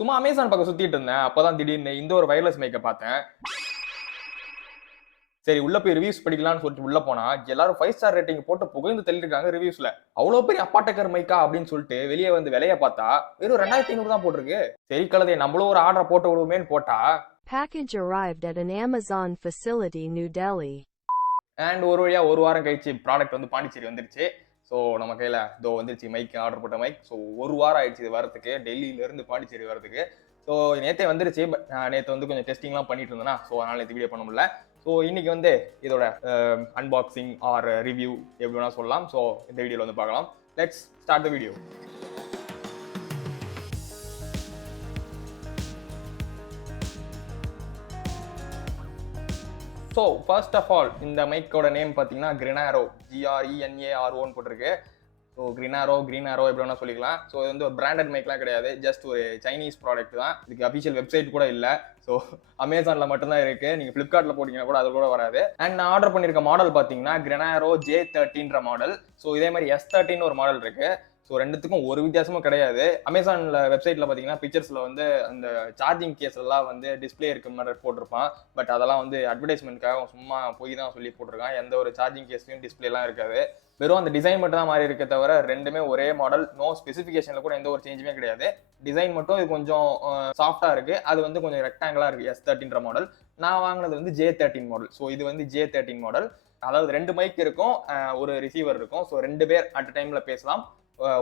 சும்மா அமேசான் பக்கம் சுத்திட்டு இருந்தேன். அப்பதான் திடீர்னு இந்த ஒரு வயர்லெஸ் மைக்க பார்த்தேன். சரி உள்ள போய் ரிவ்யூஸ் படிக்கலாம்னு சொல்லிட்டு உள்ள போனா எல்லாரும் 5 ஸ்டார் ரேட்டிங் போட்டு புகழ்ந்து தள்ளிருக்காங்க ரிவ்யூஸ்ல. அவ்வளவு பெரிய அப்பாட்டக்கர் மைக்கா அப்படின்னு சொல்லிட்டு வெளியே வந்து விலைய பார்த்தா வெறும் 2500 தான் போட்டிருக்கு. சரி கழுதை நம்மளும் ஒரு ஆர்டர் போட்டு விடுவோமேன்னு போட்டா Package arrived at an Amazon facility, New Delhi. And ஒரு வழியா ஒரு வாரம் கழிச்சு ப்ராடக்ட் வந்து பாண்டிச்சேரி வந்துருச்சு. ஸோ நம்ம கையில இதோ வந்துருச்சு மைக், ஆர்டர் போட்ட மைக். ஸோ ஒரு வாரம் ஆயிடுச்சு இது வரதுக்கு, டெல்லியில இருந்து பாண்டிச்சேரி வரதுக்கு. ஸோ நேற்றே வந்துருச்சு. பட் நேற்று வந்து கொஞ்சம் டெஸ்டிங்லாம் பண்ணிட்டு இருந்தேன்னா, ஸோ அதனால நேற்று வீடியோ பண்ண முடியல. ஸோ இன்னைக்கு வந்து இதோட அன்பாக்சிங் ஆர் ரிவ்யூ எப்படி வேணா சொல்லலாம். ஸோ இந்த வீடியோவில் வந்து பார்க்கலாம். Let's start the video. So first of all இந்த மைக்கோட நேம் பார்த்தீங்கன்னா GRENARO, GRENAROன்னு போட்டிருக்கு. ஸோ GRENARO எப்படி வேணா சொல்லிக்கலாம். ஸோ இது வந்து ஒரு பிராண்டட் மைக்லாம் கிடையாது, ஜஸ்ட் ஒரு சைனீஸ் ப்ராடக்ட் தான். இதுக்கு அஃபிஷியல் வெப்சைட் கூட இல்லை. ஸோ அமேசானில் மட்டும்தான் இருக்குது. நீங்கள் ஃப்ளிப்கார்ட்டில் போட்டிங்கன்னா கூட அது கூட வராது. அண்ட் நான் ஆர்டர் பண்ணியிருக்க மாடல் பார்த்தீங்கன்னா GRENARO J13 மாடல். ஸோ இதே மாதிரி S13 ஒரு மாடல் இருக்குது. ஸோ ரெண்டுத்துக்கும் ஒரு வித்தியாசமும் கிடையாது. அமேசானில் வெப்சைட்டில் பார்த்தீங்கன்னா பிக்சர்ஸில் வந்து அந்த சார்ஜிங் கேஸ் எல்லாம் வந்து டிஸ்பிளே இருக்க மாதிரி போட்டிருப்பான். பட் அதெல்லாம் வந்து அட்வர்டைஸ்மெண்ட்காக சும்மா போய் தான் சொல்லி போட்டிருக்கான். எந்த ஒரு சார்ஜிங் கேஸ்லையும் டிஸ்பிளேலாம் இருக்காது. வெறும் அந்த டிசைன் மட்டும் தான் மாறி இருக்க தவிர ரெண்டுமே ஒரே மாடல். நோ ஸ்பெசிஃபிகேஷனில் கூட எந்த ஒரு சேஞ்சுமே கிடையாது. டிசைன் மட்டும் இது கொஞ்சம் சாஃப்டாக இருக்குது. அது வந்து கொஞ்சம் ரெக்டாங்கிளாக இருக்குது S13 மாடல். நான் வாங்கினது வந்து J13 மாடல். ஸோ இது வந்து J13 மாடல். அதாவது 2 மைக் இருக்கும், ஒரு ரிசீவர் இருக்கும். ஸோ 2 பேர் அட் டைமில் பேசலாம்,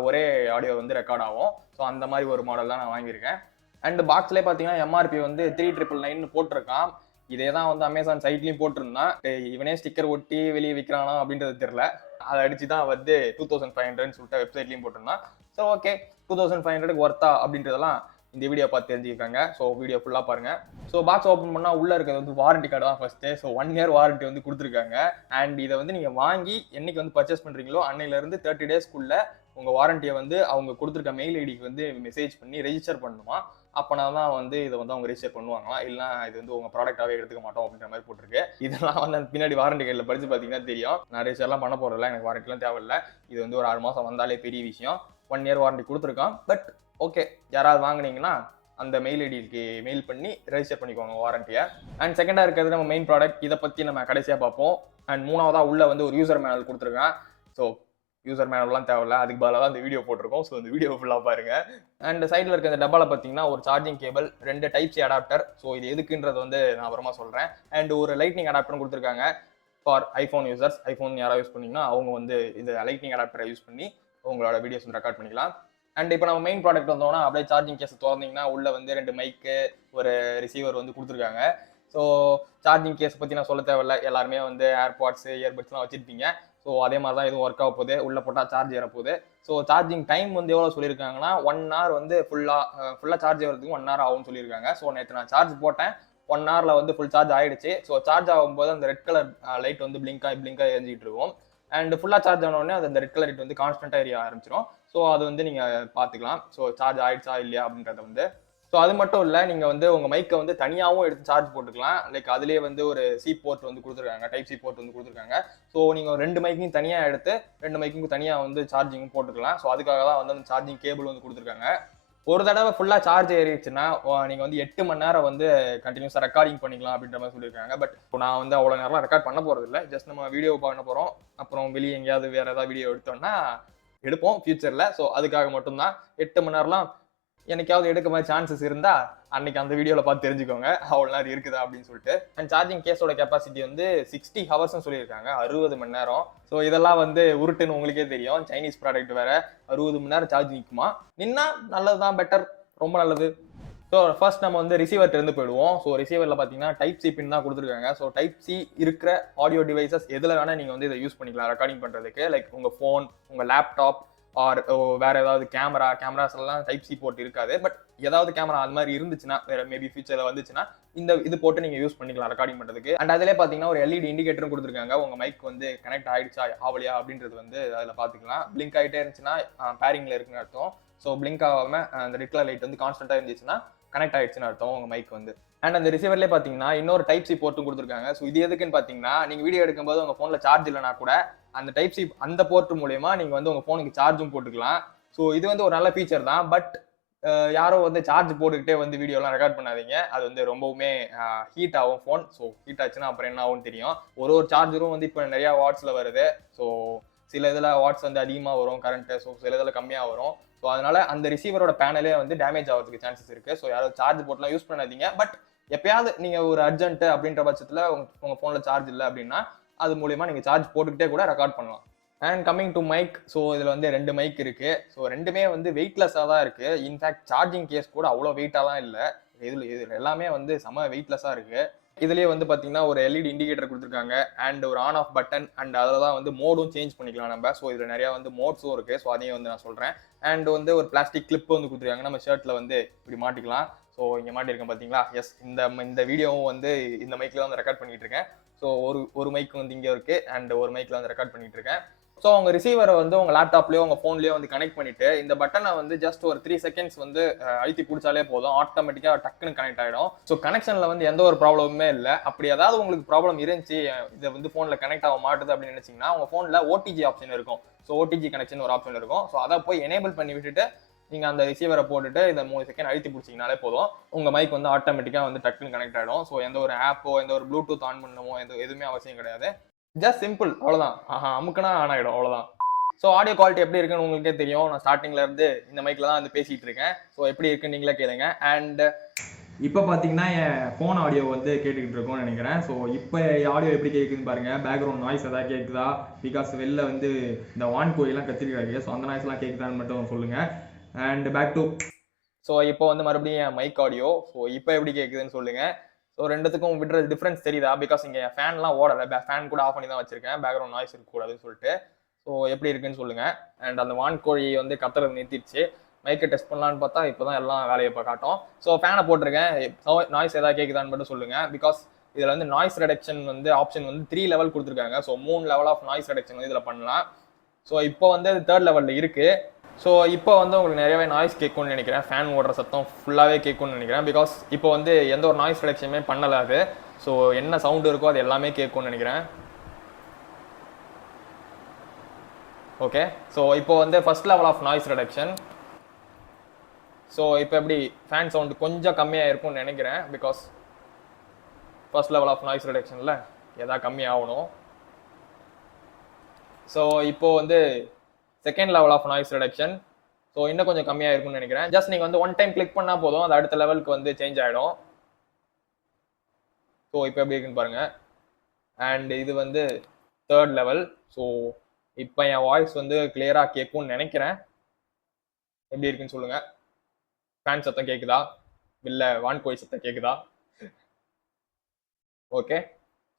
ஒரே ஆடியோ வந்து ரெக்கார்ட் ஆகும். ஸோ அந்த மாதிரி ஒரு மாடல் தான் நான் வாங்கியிருக்கேன். அண்ட் பாக்ஸ்லேயே பார்த்தீங்கன்னா எம்ஆர்பி வந்து 3999 போட்டிருக்கான். இதே தான் வந்து அமேசான் சைட்லையும் போட்டிருந்தான். இவனே ஸ்டிக்கர் ஒட்டி வெளியே விற்கிறானா அப்படின்றது தெரியல. அதை அடிச்சு தான் வந்து 2500 சொல்லிட்டு வெப்சைட்லையும் போட்டிருந்தான். ஸோ ஓகே, 2500 ஒர்த்தா அப்படின்றதெல்லாம் இந்த வீடியோ பார்த்து தெரிஞ்சுக்காங்க. ஸோ வீடியோ ஃபுல்லாக பாருங்க. ஸோ பாக்ஸ் ஓப்பன் பண்ணால் உள்ளே இருக்கிறது வந்து வாரண்டி கார்டு தான் ஃபர்ஸ்ட்டு. ஸோ 1 இயர் வாரண்டி வந்து கொடுத்துருக்காங்க. அண்ட் இதை வந்து நீங்கள் வாங்கி என்னைக்கு வந்து பர்ச்சேஸ் பண்ணுறீங்களோ அன்னையிலேருந்து 30 டேஸ்க்குள்ளே உங்கள் வாரண்டியை வந்து அவங்க கொடுத்துருக்க மெயில் ஐடிக்கு வந்து மெசேஜ் பண்ணி ரெஜிஸ்டர் பண்ணணுமா. அப்போனா தான் வந்து இதை வந்து அவங்க ரெஜிஸ்டர் பண்ணுவாங்களாம். இல்லைனா இது வந்து உங்கள் ப்ராடக்டாகவே எடுத்துக்க மாட்டோம் அப்படின்ற மாதிரி போட்டிருக்கு. இதெல்லாம் வந்து அந்த பின்னாடி வாரண்டி கார்டில் படித்து பார்த்தீங்கன்னா தெரியும். நான் ரெஜிஸ்டர்லாம் பண்ண போகிறதில்ல, எனக்கு வாரண்டிலாம் தேவையில்லை. இது வந்து ஒரு 6 மாதம் வந்தாலே பெரிய விஷயம். 1 இயர் வாரண்டி கொடுத்துருக்கான். பட் ஓகே, யாராவது வாங்கினீங்கன்னா அந்த மெயில் ஐடிக்கு மெயில் பண்ணி ரெஜிஸ்டர் பண்ணிக்கோங்க வாரண்டியை. அண்ட் செகண்டாக இருக்கிறது நம்ம மெயின் ப்ராடக்ட். இதை பற்றி நம்ம கடைசியாக பார்ப்போம். அண்ட் மூணாவதாக உள்ள வந்து ஒரு யூசர் மேனுவல் கொடுத்துருக்கான். ஸோ யூசர் மேனுவல்லாம் தேவையில்ல, அதுக்கு பதிலாக தான் இந்த வீடியோ போட்டிருக்கோம். ஸோ இந்த வீடியோ ஃபுல்லாக பாருங்க. அண்ட் சைடில் இருக்க இந்த டப்பாவில் பார்த்தீங்கன்னா ஒரு charging cable, 2 types adapter. So இது எதுக்குன்றது வந்து நான் அப்புறமா சொல்கிறேன். அண்ட் ஒரு லைட்னிங் அடாப்டரும் கொடுத்துருக்காங்க ஃபார் ஐஃபோன் யூசர்ஸ். ஐஃபோன் யாராவது யூஸ் பண்ணிங்கன்னா அவங்க வந்து இந்த லைட்னிங் அடாப்டரை யூஸ் பண்ணி உங்களோட வீடியோஸ் வந்து ரெக்கார்ட் பண்ணிக்கலாம். அண்ட் இப்போ நம்ம மெயின் ப்ராடக்ட் வந்தோம்னா அப்படியே சார்ஜிங் கேஸ் திறந்தீங்கன்னா உள்ள வந்து 2 மைக்கு, ஒரு ரிசீவர் வந்து கொடுத்துருக்காங்க. ஸோ சார்ஜிங் கேஸ் பற்றி நான் சொல்ல தேவையில்ல, எல்லாருமே வந்து ஏர்பாட்ஸ், இயர்பட்ஸ்லாம் வச்சுருப்பீங்க. ஸோ அதே மாதிரி தான் இதுவும் ஒர்க் ஆக போகுது. உள்ளே போட்டால் சார்ஜ் ஏறப்போகுது. ஸோ சார்ஜிங் டைம் வந்து எவ்வளோ சொல்லியிருக்காங்கன்னா 1 hour வந்து ஃபுல்லாக சார்ஜ் ஏறதுக்கு 1 hour ஆகும்னு சொல்லியிருக்காங்க. ஸோ நேற்று நான் சார்ஜ் போட்டேன், 1 hourல வந்து ஃபுல் சார்ஜ் ஆகிடுச்சு. ஸோ சார்ஜ் ஆகும்போது அந்த ரெட் கலர் லைட் வந்து பிளிங்காக எரிஞ்சிட்டு இருக்கும். அண்ட் ஃபுல்லாக சார்ஜ் ஆனோடனே அந்த ரெட் கலர் லைட் வந்து கான்ஸ்டன்ட்டாக எரிய ஆரம்பிச்சிடும். ஸோ அது வந்து நீங்கள் பார்த்துக்கலாம். ஸோ சார்ஜ் ஆகிடுச்சா இல்லையா அப்படின்றத வந்து. ஸோ அது மட்டும் இல்லை, நீங்கள் வந்து உங்கள் மைக்கை வந்து தனியாகவும் எடுத்து சார்ஜ் போட்டுக்கலாம். லைக் அதுலேயே வந்து ஒரு சி போர்ட் வந்து கொடுத்துருக்காங்க, டைப் சி போர்ட் வந்து கொடுத்துருக்காங்க. ஸோ நீங்கள் 2 மைக்கையும் தனியாக எடுத்து 2 மைக்கும் தனியாக வந்து சார்ஜிங்கும் போட்டுக்கலாம். ஸோ அதுக்காக தான் வந்து அந்த சார்ஜிங் கேபிள் வந்து கொடுத்துருக்காங்க. ஒரு தடவை ஃபுல்லாக சார்ஜ் ஏறிடுச்சுன்னா நீங்கள் வந்து 8 மணி நேரம் வந்து கண்டினியூஸாக ரெக்கார்டிங் பண்ணிக்கலாம் அப்படின்ற மாதிரி சொல்லியிருக்காங்க. பட் இப்போ நான் வந்து அவ்வளோ நேரம்லாம் ரெக்கார்ட் பண்ண போகிறது இல்லை. ஜஸ்ட் நம்ம வீடியோ பண்ண போகிறோம். அப்புறம் வெளியே எங்கேயாவது வேறு ஏதாவது வீடியோ எடுத்தோம்னா எடுப்போம் ஃபியூச்சரில். ஸோ அதுக்காக மட்டும்தான் 8 மணி நேரம்லாம் எனக்காவது எடுக்க மாதிரி சான்சஸ் இருந்தா அன்னைக்கு அந்த வீடியோவில் பார்த்து தெரிஞ்சுக்கோங்க அவ்வளோ நேரம் இருக்குதா அப்படின்னு சொல்லிட்டு. அண்ட் சார்ஜிங் கேஸோட கெப்பாசிட்டி வந்து 60 ஹவர்ஸ்னு சொல்லியிருக்காங்க, 60 மணி நேரம். ஸோ இதெல்லாம் வந்து உருட்டுன்னு உங்களுக்கே தெரியும், சைனீஸ் ப்ராடக்ட் வேற. 60 மணி நேரம் சார்ஜ் நிற்குமா? நின்னா நல்லது தான், பெட்டர், ரொம்ப நல்லது. ஸோ ஃபர்ஸ்ட் நம்ம வந்து ரிசீவர்ட்டு இருந்து போயிடுவோம். ஸோ ரிசீவரில் பார்த்தீங்கன்னா டைப் சி பின் தான் கொடுத்துருக்காங்க. ஸோ டைப் சி இருக்கிற ஆடியோ டிவைசஸ் எதில் வேணால் நீங்கள் வந்து இதை யூஸ் பண்ணிக்கலாம் ரெக்கார்டிங் பண்ணுறதுக்கு. லைக் உங்கள் ஃபோன், உங்கள் லேப்டாப் ஆர் வேற ஏதாவது கேமராஸ் எல்லாம் டைப் சி போர்ட் இருக்காது. பட் ஏதாவது கேமரா அது மாதிரி இருந்துச்சுன்னா, வேற மேபி ஃபியூச்சர்ல வந்துச்சுன்னா இந்த இது போட்டு நீங்க யூஸ் பண்ணிக்கலாம் ரெக்கார்டிங் பண்றதுக்கு. அண்ட் அதிலே பாத்தீங்கன்னா ஒரு எல்இடி இண்டிகேட்டரும் கொடுத்துருக்காங்க. உங்க மைக் வந்து கனெக்ட் ஆயிடுச்சா ஆவலையா அப்படின்றது வந்து அதில் பார்த்துக்கலாம். பிளிங்க் ஆகிட்டே இருந்துச்சுன்னா பேரிங்ல இருக்குன்னு அர்த்தம். ஸோ பிளிங்க் ஆகாம அந்த ரெட் கலர் லைட் வந்து கான்ஸ்டன்டா இருந்துச்சுன்னா கனெக்ட் ஆயிடுச்சுன்னு அர்த்தம் உங்க மைக் வந்து. அண்ட் அந்த ரிசீவர்லேயே பார்த்தீங்கன்னா இன்னொரு டைப் சி போர்ட்டும் கொடுத்துருக்காங்க. ஸோ இது எதுக்குன்னு பார்த்தீங்கன்னா, நீங்கள் வீடியோ எடுக்கும்போது உங்கள் ஃபோனில் சார்ஜ் இல்லைனா கூட அந்த டைப் சி அந்த போர்ட் மூலமா நீங்கள் வந்து உங்கள் ஃபோனுக்கு சார்ஜும் போட்டுக்கலாம். ஸோ இது வந்து ஒரு நல்ல ஃபீச்சர் தான். பட் யாரும் வந்து சார்ஜ் போட்டுக்கிட்டே வந்து வீடியோலாம் ரெக்கார்ட் பண்ணாதீங்க. அது வந்து ரொம்பவுமே ஹீட் ஆகும் ஃபோன். ஸோ ஹீட் ஆச்சுன்னா அப்புறம் என்ன ஆகும்னு தெரியும். ஒரு சார்ஜரும் வந்து இப்போ நிறையா வாட்ஸில் வருது. ஸோ சில இதில் வாட்ஸ் வந்து அதிகமாக வரும் கரண்ட்டு. ஸோ சில இதில் கம்மியாக வரும். ஸோ அதனால அந்த ரிசீவரோட பேனலே வந்து டேமேஜ் ஆகிறதுக்கு சான்சஸ் இருக்கு. ஸோ யாரும் சார்ஜ் போட்டுலாம் யூஸ் பண்ணாதீங்க. பட் எப்பயாவது நீங்கள் ஒரு அர்ஜென்ட் அப்படின்ற பட்சத்தில் உங்கள் ஃபோனில் சார்ஜ் இல்லை அப்படின்னா அது மூலியமாக நீங்கள் சார்ஜ் போட்டுக்கிட்டே கூட ரெக்கார்ட் பண்ணலாம். And coming to mic. So இதில் வந்து 2 மைக் இருக்கு. ஸோ ரெண்டுமே வந்து வெயிட்லெஸ்ஸாக தான் இருக்கு. இன்ஃபேக்ட் சார்ஜிங் கேஸ் கூட அவ்வளோ வெயிட்டாலாம் இல்லை. இதில் எல்லாமே வந்து செம வெயிட்லெஸ்ஸாக இருக்கு. இதுலேயே வந்து பார்த்தீங்கன்னா ஒரு எல்இடி இண்டிகேட்டர் கொடுத்துருக்காங்க அண்ட் ஒரு ஆன் ஆஃப் பட்டன் அண்ட் அதில் தான் வந்து மோடும் சேஞ்ச் பண்ணிக்கலாம் நம்ம. ஸோ இதில் நிறையா வந்து மோட்ஸும் இருக்கு. ஸோ அதையும் வந்து நான் சொல்கிறேன். அண்ட் வந்து ஒரு பிளாஸ்டிக் கிளிப் வந்து கொடுத்துருக்காங்க. நம்ம ஷர்ட்டில் வந்து இப்படி மாட்டிக்கலாம். ஸோ இங்கே மாட்டிருக்கேன் பார்த்தீங்களா? எஸ், இந்த வீடியோவும் வந்து இந்த மைக்கில் தான் வந்து ரெக்கார்ட் பண்ணிட்டு இருக்கேன். ஸோ ஒரு மைக் வந்து இங்கே இருக்கு அண்ட் ஒரு மைக்கில் வந்து ரெக்கார்ட் பண்ணிட்டு இருக்கேன். ஸோ உங்க ரிசீவரை வந்து உங்க லேப்டாப்லயோ உங்க ஃபோன்லயோ வந்து கனெக்ட் பண்ணிட்டு இந்த பட்டனை வந்து ஜஸ்ட் ஒரு 3 செகண்ட்ஸ் வந்து அழுத்தி பிடிச்சாலே போதும், ஆட்டோமேட்டிக்கா டக்குன்னு கனெக்ட் ஆயிடும். ஸோ கனெக்ஷன்ல வந்து எந்த ஒரு ப்ராப்ளமுமே இல்லை. அப்படி ஏதாவது உங்களுக்கு ப்ராப்ளம் இருந்துச்சு, இதை வந்து ஃபோன்ல கனெக்ட் ஆக மாட்டுது அப்படின்னு நினைச்சீங்கன்னா உங்க ஃபோன்ல ஓடிஜி ஆப்ஷன் இருக்கும். ஸோ ஓடிஜி கனெக்ஷன் ஒரு ஆப்ஷன் இருக்கும். ஸோ அதை போய் எனேபிள் பண்ணி விட்டுட்டு நீங்க அந்த ரிசீவரை போட்டுட்டு இந்த 3 செகண்ட் அழுத்தி பிடிச்சிங்கனாலே போதும், உங்க மைக் வந்து ஆட்டோமேட்டிக்கா வந்து டக்குன்னு கனெக்ட் ஆயிடும். ஸோ எந்த ஒரு ஆப்போ எந்த ஒரு ப்ளூடூத் ஆன் பண்ணவோ எதுவுமே அவசியம் கிடையாது. ஜஸ்ட் சிம்பிள், அவ்வளவுதான். அமுக்குனா ஆன் ஆயிடும், அவ்வளவுதான். ஸோ ஆடியோ குவாலிட்டி எப்படி இருக்குன்னு உங்களுக்கே தெரியும். நான் ஸ்டார்டிங்ல இருந்து இந்த மைக்ல தான் வந்து பேசிட்டு இருக்கேன். ஸோ எப்படி இருக்குன்னு நீங்களே கேளுங்க. அண்ட் இப்போ பார்த்தீங்கன்னா என் ஃபோன் ஆடியோ வந்து கேட்டுக்கிட்டு இருக்கோம்னு நினைக்கிறேன். ஸோ இப்போ ஆடியோ எப்படி கேட்குதுன்னு பாருங்க. பேக்ரவுண்ட் நாய்ஸ் எதாவது கேட்குதா? பிகாஸ் வெளில வந்து இந்த வான் கோயிலாம் கத்திரிக்காங்க. ஸோ அந்த நாய்ஸ்லாம் கேட்குதான்னு மட்டும் சொல்லுங்க. அண்ட் பேக் டு ஸோ இப்போ வந்து மறுபடியும் என் மைக் ஆடியோ. ஸோ இப்போ எப்படி கேட்குதுன்னு சொல்லுங்க. ஸோ ரெண்டுத்துக்கும் விடுற டிஃப்ரென்ஸ் தெரியுதா? பிகாஸ் இங்கே ஃபேன்லாம் ஓடலை, ஃபேன் கூட ஆஃப் பண்ணி தான் வச்சிருக்கேன், பேக்ரவுண்ட் நாய்ஸ் இருக்கக்கூடாதுன்னு சொல்லிட்டு. ஸோ எப்படி இருக்குன்னு சொல்லுங்க. அண்ட் அந்த வான்கோழி வந்து கத்துறது நிறுத்திடுச்சு. மைக்கை டெஸ்ட் பண்ணலான்னு பார்த்தா இப்போதான் எல்லாம் வேலையை இப்போ காட்டும். ஸோ ஃபேனை போட்டிருக்கேன். நாய்ஸ் ஏதாவது கேட்குதான்னு மட்டும் சொல்லுங்க. பிகாஸ் இதில் வந்து நாய்ஸ் ரெடக்ஷன் வந்து ஆப்ஷன் வந்து 3 லெவல் கொடுத்துருக்காங்க. So 3 level of noise reduction வந்து இதில் பண்ணலாம். ஸோ இப்போ வந்து 3rd லெவலில் இருக்கு. ஸோ இப்போ வந்து உங்களுக்கு நிறையவே நாய்ஸ் கேட்கும்னு நினைக்கிறேன். ஃபேன் ஓடுற சத்தம் ஃபுல்லாகவே கேட்கும்னு நினைக்கிறேன். பிகாஸ் இப்போ வந்து எந்த ஒரு நாய்ஸ் ரெடக்ஷனுமே பண்ணலை அது. ஸோ என்ன சவுண்டு இருக்கோ அது எல்லாமே கேட்கும்னு நினைக்கிறேன். ஓகே, ஸோ இப்போ வந்து first level of noise reduction. So இப்போ எப்படி ஃபேன் சவுண்டு கொஞ்சம் கம்மியாக இருக்கும்னு நினைக்கிறேன். Because first level of noise ரெடக்ஷனில் எதாவது கம்மியாகணும். ஸோ இப்போ வந்து second level of noise reduction. So இன்னும் கொஞ்சம் கம்மியாக இருக்கும்னு நினைக்கிறேன். ஜஸ்ட் நீங்கள் வந்து 1 டைம் கிளிக் பண்ணால் போதும், அது அடுத்த லெவலுக்கு வந்து சேஞ்ச் ஆகிடும். ஸோ இப்போ எப்படி இருக்குன்னு பாருங்க. அண்ட் இது வந்து 3rd லெவல். ஸோ இப்போ என் வாய்ஸ் வந்து கிளியராக கேட்கும்னு நினைக்கிறேன். எப்படி இருக்குன்னு சொல்லுங்க. ஃபேன் சத்தம் கேட்குதா? இல்லை வான்கோழி சத்தம் கேட்குதா? ஓகே,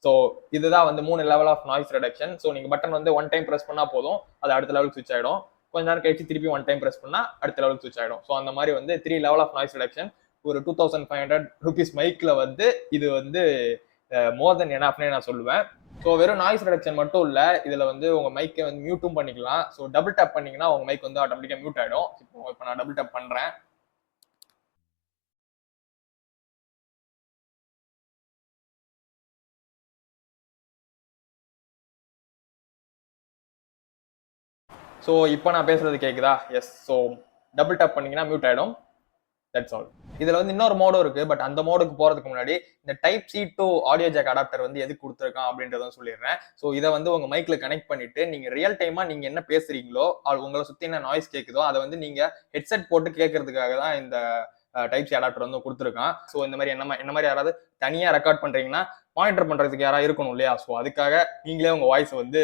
ஸோ இதுதான் வந்து 3 level of noise reduction. So நீங்கள் பட்டன் வந்து 1 டைம் ப்ரெஸ் பண்ணால் போதும், அது அடுத்த லெவலுக்கு ஸ்விட்ச் ஆகிடும். கொஞ்ச நேரம் கழிச்சு திருப்பி 1 டைம் ப்ரெஸ் பண்ணால் அடுத்த லெவலுக்கு ஸ்விட்ச் ஆகிடும். ஸோ அந்த மாதிரி வந்து 3 லெவல் ஆஃப் நாய்ஸ் ரெடக்ஷன். ஒரு 2500 rupees மைக்கில் வந்து இது வந்து மோர் தென் எனாஃப்னே நான் சொல்லுவேன். ஸோ வெறும் நாய்ஸ் ரெடக்ஷன் மட்டும் இல்லை, இதில் வந்து உங்கள் மைக்கை வந்து மியூட்டும் பண்ணிக்கலாம். ஸோ டபுள் டேப் பண்ணிங்கன்னா உங்கள் மைக் வந்து ஆட்டோமேட்டிக்காக மியூட் ஆகிடும். இப்போ நான் டபுள் டேப் பண்ணுறேன். ஸோ இப்போ நான் பேசுறது கேட்குதா? எஸ். ஸோ டபுள் டேப் பண்ணிங்கன்னா மியூட் ஆகிடும். That's all. இதில் வந்து இன்னொரு மோடும் இருக்கு. பட் அந்த மோடுக்கு போகிறதுக்கு முன்னாடி இந்த type C to audio jack adapter வந்து எதுக்கு கொடுத்துருக்கான் அப்படின்றத சொல்லிடுறேன். ஸோ இதை வந்து உங்கள் மைக்கில் கனெக்ட் பண்ணிட்டு நீங்கள் ரியல் டைமாக நீங்கள் என்ன பேசுறீங்களோ, உங்களை சுற்றி என்ன நாய்ஸ் கேட்குதோ அதை வந்து நீங்கள் ஹெட்செட் போட்டு கேட்கறதுக்காக தான் இந்த டைப் சி அடாப்டர் வந்து கொடுத்துருக்கான். ஸோ இந்த மாதிரி என்ன மாதிரி யாராவது தனியாக ரெக்கார்ட் பண்ணுறீங்கன்னா மானிட்டர் பண்ணுறதுக்கு யாராவது இருக்கணும் இல்லையா? ஸோ அதுக்காக நீங்களே உங்கள் வாய்ஸ் வந்து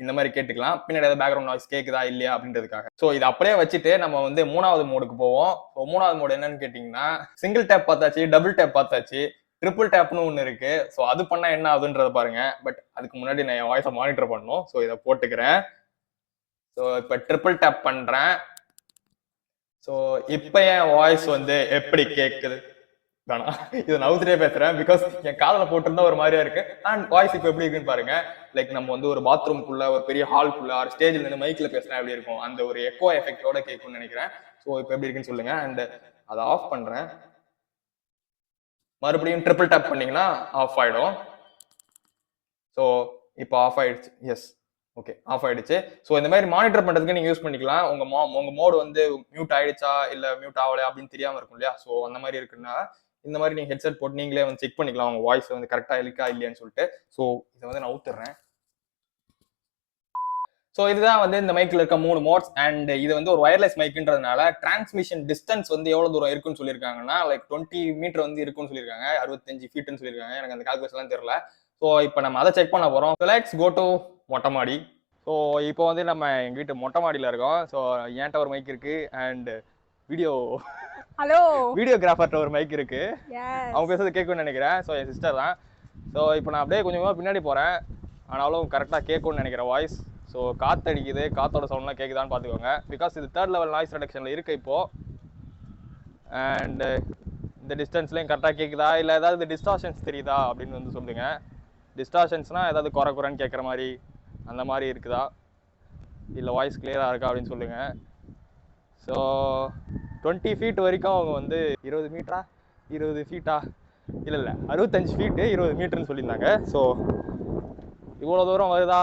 இந்த மாதிரி கேட்டுக்கலாம். பின்னாடி ஏதாவது பேக்ரவுண்ட் நாய்ஸ் கேட்குதா இல்லையா அப்படின்றதுக்காக. ஸோ இதை அப்படியே வச்சுட்டு நம்ம வந்து 3வது மோடுக்கு போவோம். ஸோ 3வது மோடு என்னன்னு கேட்டிங்கன்னா, சிங்கிள் டேப் பார்த்தாச்சு, டபுள் டேப் பார்த்தாச்சு, ட்ரிபிள் டேப்னு ஒன்று இருக்கு. ஸோ அது பண்ணா என்ன ஆகுதுன்றத பாருங்க. பட் அதுக்கு முன்னாடி நான் என் வாய்ஸை மானிட்டர் பண்ணணும். ஸோ இதை போட்டுக்கிறேன். ஸோ இப்போ ட்ரிபிள் டேப் பண்றேன். ஸோ இப்போ என் வாய்ஸ் வந்து எப்படி கேட்குது? வேணாம், இதை நவுத்திட்டே பேசுறேன். பிகாஸ் என் காதல போட்டிருந்தா ஒரு மாதிரியா இருக்கு. அண்ட் வாய்ஸ் இப்போ எப்படி இருக்குன்னு பாருங்க. லைக் நம்ம வந்து ஒரு பாத்ரூம்குள்ள, ஒரு பெரிய ஹால்குள்ள, ஒரு ஸ்டேஜ்ல இருந்து மைக்ல பேசினா எப்படி இருக்கும், அந்த ஒரு எக்கோ எஃபெக்டோட கேட்கும்னு நினைக்கிறேன். ஸோ இப்போ எப்படி இருக்குன்னு சொல்லுங்க. அண்ட் அதை ஆஃப் பண்றேன். மறுபடியும் ட்ரிபிள் டேப் பண்ணீங்கன்னா ஆஃப் ஆயிடும். ஸோ இப்போ ஆஃப் ஆயிடுச்சு. எஸ், ஓகே, ஆஃப் ஆயிடுச்சு. ஸோ இந்த மாதிரி மானிட்டர் பண்றதுக்கு நீங்க யூஸ் பண்ணிக்கலாம். உங்க மோடு வந்து மியூட் ஆயிடுச்சா இல்ல மியூட் ஆகலையா அப்படின்னு தெரியாம இருக்கும் இல்லையா? ஸோ அந்த மாதிரி இருக்குன்னா இந்த மாதிரி நீங்க ஹெட்செட் போட்டு நீங்களே வந்து செக் பண்ணிக்கலாம் உங்க வாய்ஸ் வந்து கரெக்டா இருக்கா இல்லையான்னு சொல்லிட்டு. ஸோ இதை வந்து நான் ஊத்துறேன். ஸோ இதுதான் வந்து இந்த மைக்ல இருக்க 3 மோட்ஸ். அண்ட் இது வந்து ஒரு வயர்லெஸ் மைக்ன்றதுனால டிரான்ஸ்மிஷன் டிஸ்டன்ஸ் வந்து எவ்வளவு தூரம் இருக்குன்னு சொல்லியிருக்காங்கன்னா லைக் 20 மீட்டர் வந்து இருக்குன்னு சொல்லியிருக்காங்க. 65 ஃபீட்னு சொல்லியிருக்காங்க. எனக்கு அந்த கால்குலேஷன்லாம் தெரியல. ஸோ இப்போ நம்ம அதை செக் பண்ண போறோம். லெட்ஸ் கோ டு மொட்டை மாடி. ஸோ இப்போ வந்து நம்ம எங்கள் வீட்டு மொட்டை மாடியில் இருக்கோம். ஸோ என்கிட்ட ஒரு மைக் இருக்கு அண்ட் வீடியோ ஹலோ வீடியோகிராஃபர்கிட்ட ஒரு மைக் இருக்கு. எஸ் அவங்க பேசுறது கேட்கும்னு நினைக்கிறேன். ஸோ என் சிஸ்டர் தான். ஸோ இப்போ நான் அப்படியே கொஞ்சமாக பின்னாடி போகிறேன். ஆனாலும் கரெக்டாக கேட்கும்னு நினைக்கிறேன் வாய்ஸ். ஸோ காற்று அடிக்குது, காற்றோட சவுண்ட்லாம் கேட்குதான்னு பார்த்துக்கோங்க. பிகாஸ் இது 3rd லெவல் நாய்ஸ் ரிடக்ஷனில் இருக்குது இப்போது. அண்டு இந்த டிஸ்டன்ஸ்லேயும் கரெக்டாக கேட்குதா இல்லை ஏதாவது டிஸ்டார்ஷன்ஸ் தெரியுதா அப்படின்னு வந்து சொல்லுங்கள். டிஸ்டார்ஷன்ஸ்னால் ஏதாவது குறைன்னு கேட்குற மாதிரி அந்த மாதிரி இருக்குதா இல்லை வாய்ஸ் கிளியராக இருக்கா அப்படின்னு சொல்லுங்கள். ஸோ 20 ஃபீட் வரைக்கும் அவங்க வந்து 20 மீட்டரா 20 ஃபீட்டா இல்லை 65 ஃபீட்டு 20 மீட்டர்னு சொல்லியிருந்தாங்க. ஸோ இவ்வளோ தூரம் வருதா,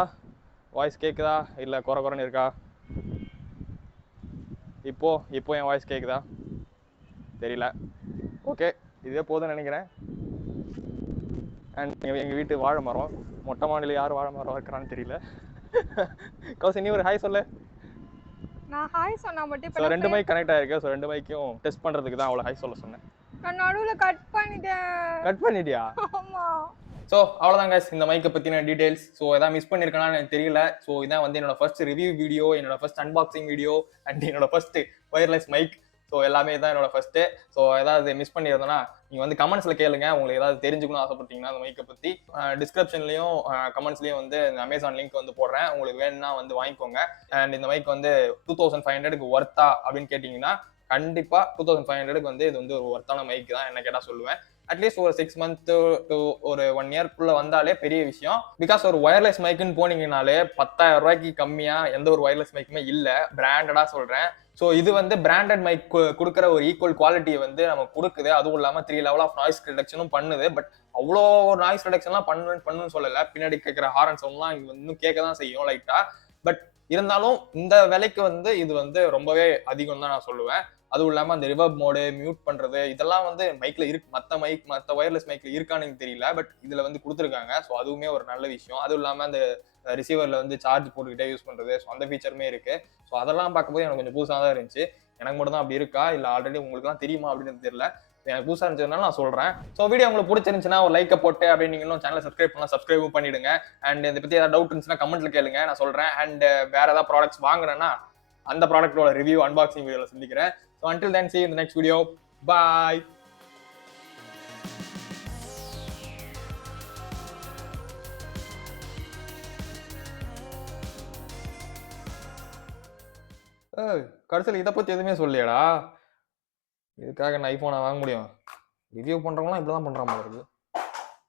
வாய்ஸ் கேட்குதா இல்லை குறைன்னு இருக்கா? இப்போ என் வாய்ஸ் கேட்குதா தெரியல. ஓகே, இதே போதும்னு நினைக்கிறேன். அண்ட் எங்கள் வீட்டு வாழை மரம், மொட்டை மாடியில் யார் வாழை மரம் இருக்கிறான்னு தெரியல. கௌசி நீ ஒரு ஹாய் சொல்லு. நான் ஹாய் சொன்னா மட்டும் ஸோ 2 மைக் கனெக்ட் ஆயிருக்கு. ஸோ 2 மைக்கையும் டெஸ்ட் பண்ணுறதுக்கு தான் அவ்வளோ ஹாய் சொல்ல சொன்னேன். நான் நடுவில் கட் பண்ணிட்டியா? ஆமா. ஸோ அவ்வளோதான் guys இந்த மைக்கை பற்றின டீடைல்ஸ். ஸோ எதாவது மிஸ் பண்ணியிருக்கேனான்னு எனக்கு தெரியல. ஸோ இதான் வந்து என்னோட ஃபர்ஸ்ட் ரிவ்யூ வீடியோ, என்னோட ஃபர்ஸ்ட் அன்பாக்சிங் வீடியோ அண்ட் என்னோட ஃபர்ஸ்ட் வயர்லெஸ் மைக். ஸோ எல்லாமே தான் என்னோட ஃபர்ஸ்ட்டு. ஸோ ஏதாவது மிஸ் பண்ணியிருந்தோன்னா நீங்கள் வந்து கமெண்ட்ஸில் கேளுங்க. உங்களுக்கு ஏதாவது தெரிஞ்சுக்கணும்னு ஆசைப்பட்டீங்கன்னா அந்த மைக்கை பற்றி டிஸ்கிரிப்ஷன்லையும் கமெண்ட்ஸ்லையும் வந்து அமேசான் லிங்க் வந்து போடுறேன். உங்களுக்கு வேணும்னா வந்து வாங்கிக்கோங்க. அண்ட் இந்த மைக் வந்து 2500க்கு ஒர்த்தா அப்படின்னு கேட்டிங்கன்னா கண்டிப்பாக 2500க்கு வந்து இது வந்து ஒரு ஒர்த்தான மைக் தான் என்ன கேட்டால் சொல்லுவேன். அட்லீஸ்ட் ஒரு 6 மந்த் டு ஒரு 1 இயர்க்குள்ள வந்தாலே பெரிய விஷயம். பிகாஸ் ஒரு வயர்லெஸ் மைக்குன்னு போனீங்கனாலே 10,000 ரூபாய்க்கு கம்மியா எந்த ஒரு வயர்லெஸ் மைக்குமே இல்லை. பிராண்டடா சொல்றேன். ஸோ இது வந்து பிராண்டட் மைக் கொடுக்குற ஒரு ஈக்குவல் குவாலிட்டியை வந்து நமக்கு கொடுக்குது. அதுவும் இல்லாமல் 3 லெவல் ஆஃப் நாய்ஸ் ரிடக்ஷனும் பண்ணுது. பட் அவ்வளோ நாய்ஸ் ரிடக்ஷன்லாம் பண்ணுன்னு சொல்லலை. பின்னாடி கேட்குற ஹாரன் சவுண்ட்லாம் இங்கே இன்னும் கேட்க தான் செய்யும் லைட்டா. பட் இருந்தாலும் இந்த விலைக்கு வந்து இது வந்து ரொம்பவே அதிகம் தான் நான் சொல்லுவேன். அதுவும் இல்லாமல் அந்த ரிவர்ப் மோடு மியூட் பண்ணுறது இதெல்லாம் வந்து மைக்கில் இருக்கு. மற்ற வயர்லெஸ் மைக்கில் இருக்கான்னு எனக்கு தெரியல. பட் இதில் வந்து கொடுத்துருக்காங்க. ஸோ அதுவுமே ஒரு நல்ல விஷயம். அதுவும் இல்லாமல் அந்த ரிசீவரில் வந்து சார்ஜ் போட்டுக்கிட்டே யூஸ் பண்ணுறது, ஸோ அந்த ஃபீச்சருமே இருக்குது. ஸோ அதெல்லாம் பார்க்கும்போது எனக்கு கொஞ்சம் புதுசாக தான் இருந்துச்சு. எனக்கு மட்டும் தான் அப்படி இருக்கா இல்லை ஆல்ரெடி உங்களுக்குலாம் தெரியுமா அப்படின்னு தெரியல. எனக்கு புதுசாக இருந்துச்சுனால நான் சொல்கிறேன். ஸோ வீடியோ உங்களுக்கு பிடிச்சிருந்துச்சுன்னா ஒரு லைக்கை போட்டு அப்படியே நீங்களும் சேனலை சப்ஸ்கிரைபும் பண்ணிவிடுங்க. அண்ட் இதை பற்றி ஏதாவது டவுட் இருந்துச்சுன்னா கமெண்ட்டில் கேளுங்க, நான் சொல்கிறேன். அண்ட் வேறு ஏதாவது ப்ராடக்ட்ஸ் வாங்குறேன்னா அந்த ப்ராடக்ட்டோட ரிவ்யூ அன்பாக்சிங் வீடியோவில் சந்திக்கிறேன். So until then, see you in the next video. Bye. கடைசியில் இதை பற்றி எதுவுமே சொல்லியடா. இதுக்காக நான் ஐஃபோனை வாங்க முடியும்? ரிவ்யூ பண்ணுறவங்களாம் இப்படி தான் பண்ணுற மாதிரி இருக்குது.